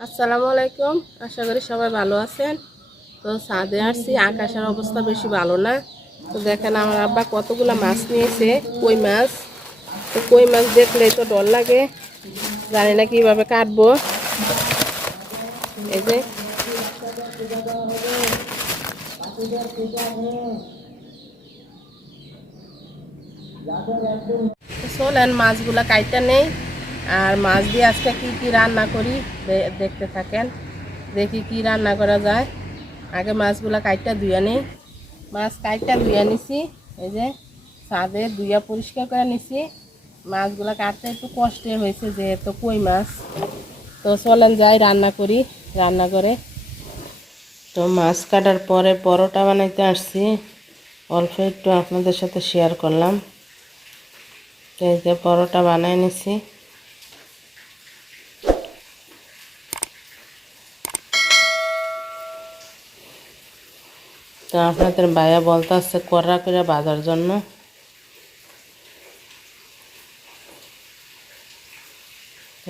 আসসালামু আলাইকুম। আশা করি সবাই ভালো আছেন। তো ছাদে আসছি, আকাশের অবস্থা বেশি ভালো না। তো দেখেন আমার আব্বা কতগুলো মাছ নিয়েছে, কই মাছ? তো কই মাছ দেখলে তো ডর লাগে। জানি না কীভাবে কাটবো। এই যে। চলেন, মাছগুলা কাইটা নেই। আর মাছ দিয়ে আজকে কি কি রান্না করি দেখতে থাকেন। দেখি কি রান্না করা যায়। আগে মাছগুলা কাইটা ধুয়ে নিই মাছ কাইটা ধুয়ে নিছি। এই যে ছাদে ধুইয়া পরিষ্কার করে নিছি। মাছগুলা কাটতে একটু কষ্টে হয়েছে যেহেতু কই মাছ। তো চলেন যাই রান্না করি রান্না করে। তো মাছ কাটার পরে পরোটা বানাইতে আসছি। অল্প একটু আপনাদের সাথে শেয়ার করলাম। তো এই যে পরোটা বানাই নিছি। তো আপনাদের ভাইয়া বলতে আসছে কড়া করে বাজার জন্য।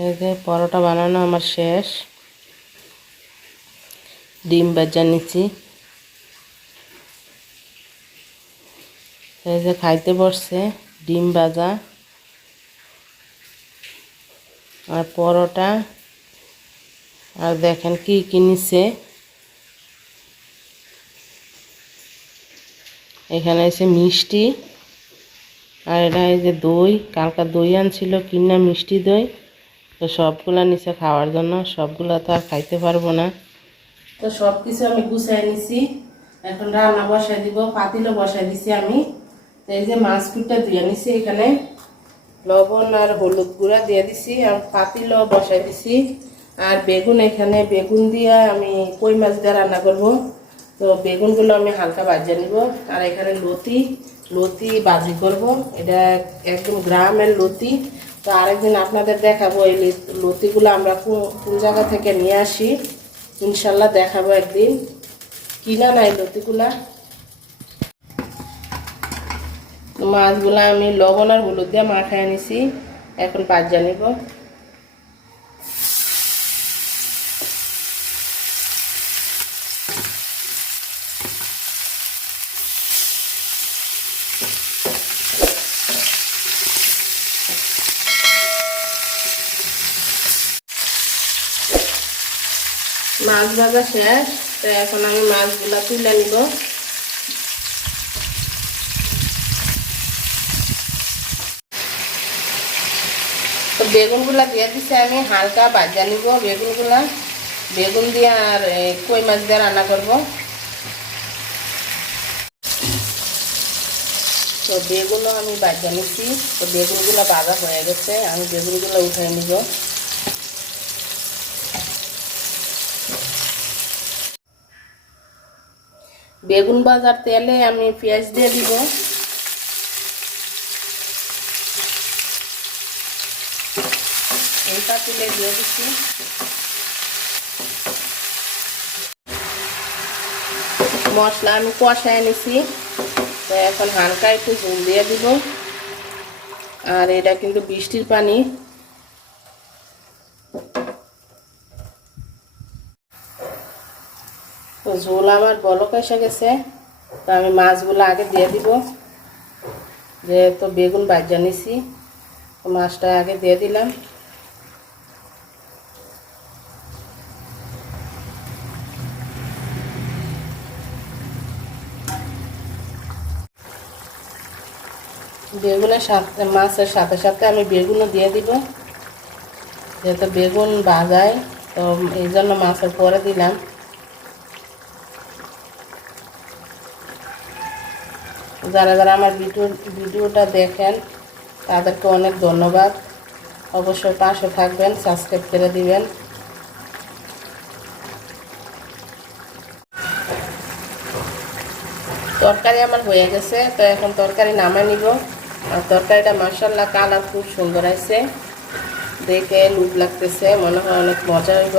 এই যে পরোটা বানানো আমার শেষ। ডিম বাজা নিচ্ছি। এই যে খাইতে বসছে, ডিম ভাজা। আর পরোটা। আর দেখেন কি কিনেছে এখানে এসে মিষ্টি, আর এটা এই যে দই, কালকা দই আনছিল, কিনা মিষ্টি দই। তো সবগুলা নিচে খাওয়ার জন্য, সবগুলা তো আর খাইতে পারব না। তো সব কিছু আমি গুছাই নিছি। এখন রান্না বসাই দিব, পাতিলও বসাই দিছি আমি। এই যে মাছ পিঠটা ধুয়ে নিছি এখানে। লবণ আর হলুদ গুঁড়া দিয়ে দিছি, আর পাতিলও বসাই দিছি। আর বেগুন এখানে, বেগুন দিয়ে আমি কই মাছ দিয়ে রান্না করব? তো বেগুনগুলো আমি হালকা ভাজিয়ে নিব। আর এখানে লতি লতি বাজি করব। এটা একদম গ্রামের লতি। তো আরেকদিন আপনাদের দেখাবো এই লতিগুলো আমরা কোন জায়গা থেকে নিয়ে আসি। ইনশাল্লাহ দেখাবো একদিন। কিনা নাই লতিগুলা? মাছগুলো আমি লবণ আর হলুদ দিয়ে মাখায় নিছি। এখন বাজ্যা নিব। মাছ ভাজা শেষ। তো এখন আমি মাছগুলা তুলে নিব। তো বেগুনগুলা দিয়ে দিছি আমি, হালকা ভাজা নিব বেগুনগুলা। বেগুন দিয়ে আর কই মাছ দিয়ে রান্না করব? তো বেগুনও আমি ভাজা নিচ্ছি তো বেগুনগুলো ভাজা হয়ে গেছে, আমি বেগুনগুলো উঠে নিব। বেগুন ভাজার তেলে আমি পেঁয়াজ দিয়ে দিব। এই পাতিলে দিয়ে দিচ্ছি। মশলা আমি কষায় নিছি। তো এখন হালকা একটু ঝুল দিয়ে দিব। আর এটা কিন্তু বৃষ্টির পানি। ঝোল আমার বলক এসে গেছে। তো আমি মাছগুলো আগে দিয়ে দিব। যেহেতু বেগুন বাজ্যা নিছি মাছটা আগে দিয়ে দিলাম। বেগুনের সাথে, মাছের সাথে সাথে আমি বেগুনও দিয়ে দিব। যেহেতু বেগুন বাজায় তো এই জন্য মাছের পরে দিলাম। যারা যারা আমার ভিডিও, ভিডিওটা দেখেন, তাদেরকে অনেক ধন্যবাদ। অবশ্যই পাশে থাকবেন সাবস্ক্রাইব করে দিবেন। তরকারি আমার হয়ে গেছে, তো এখন তরকারি নামাই নিব। আর তরকারিটা মার্শাল্লাহ কালার খুব সুন্দর আছে দেখে লুক লাগতেছে, মনে হয় অনেক মজা হইব।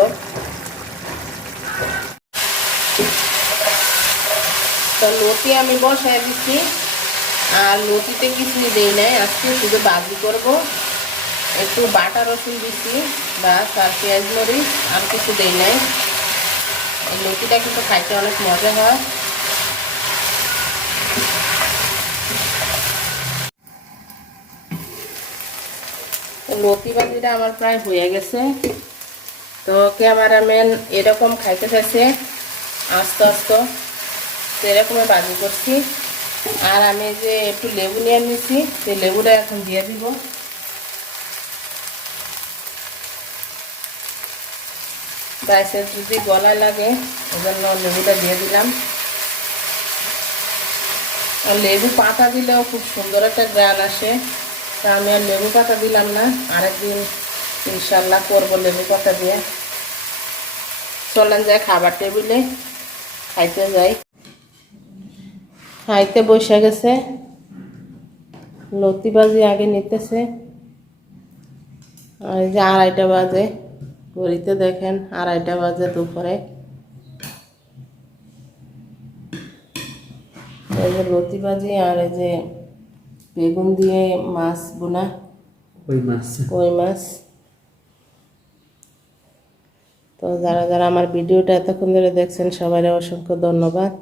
তো লতি আমি বসাই দিচ্ছি। আর লতিতে কিছুই দেই নাই। আজকে শুধু বাজি করব। একটু বাটা রসুন দিচ্ছি বাস আর পেঁয়াজ মরিচ, আর কিছু দেই নাই। এই লতিটা কিন্তু খাইতে অনেক মজা হয়। লতি বাজিটা আমার প্রায় হয়ে গেছে। তো ক্যামেরাম্যান এরকম খাইতে চাইছে। আস্তে আস্তে। তো বাজি করছি। আর আমি যে একটু লেবু নিয়ে নিচ্ছি, সেই লেবুটা এখন দিয়ে দিব। রাইসের যদি গলায় লাগে ওজন্য লেবুটা দিয়ে দিলাম। আর লেবু পাতা দিলেও খুব সুন্দর একটা গ্রান আসে। তা আমি আর লেবু পাতা দিলাম না, আরেকদিন ইনশাল্লাহ করব লেবু পাতা দিয়ে। চলেন যায় খাবার টেবিলে, খাইতে যাই। খাইতে বসে গেছে। লতি বাজি আগে নিতেছে। আর এই যে আড়াইটা বাজে। ঘড়িতে দেখেন আড়াইটা বাজে দুপুরে। এই যে লতি বাজি আর এই যে বেগুন দিয়ে মাছ বোনা। ওই মাছ? কই মাছ? তো যারা যারা আমার ভিডিওটা এতক্ষণ ধরে দেখছেন সবাই অসংখ্য ধন্যবাদ।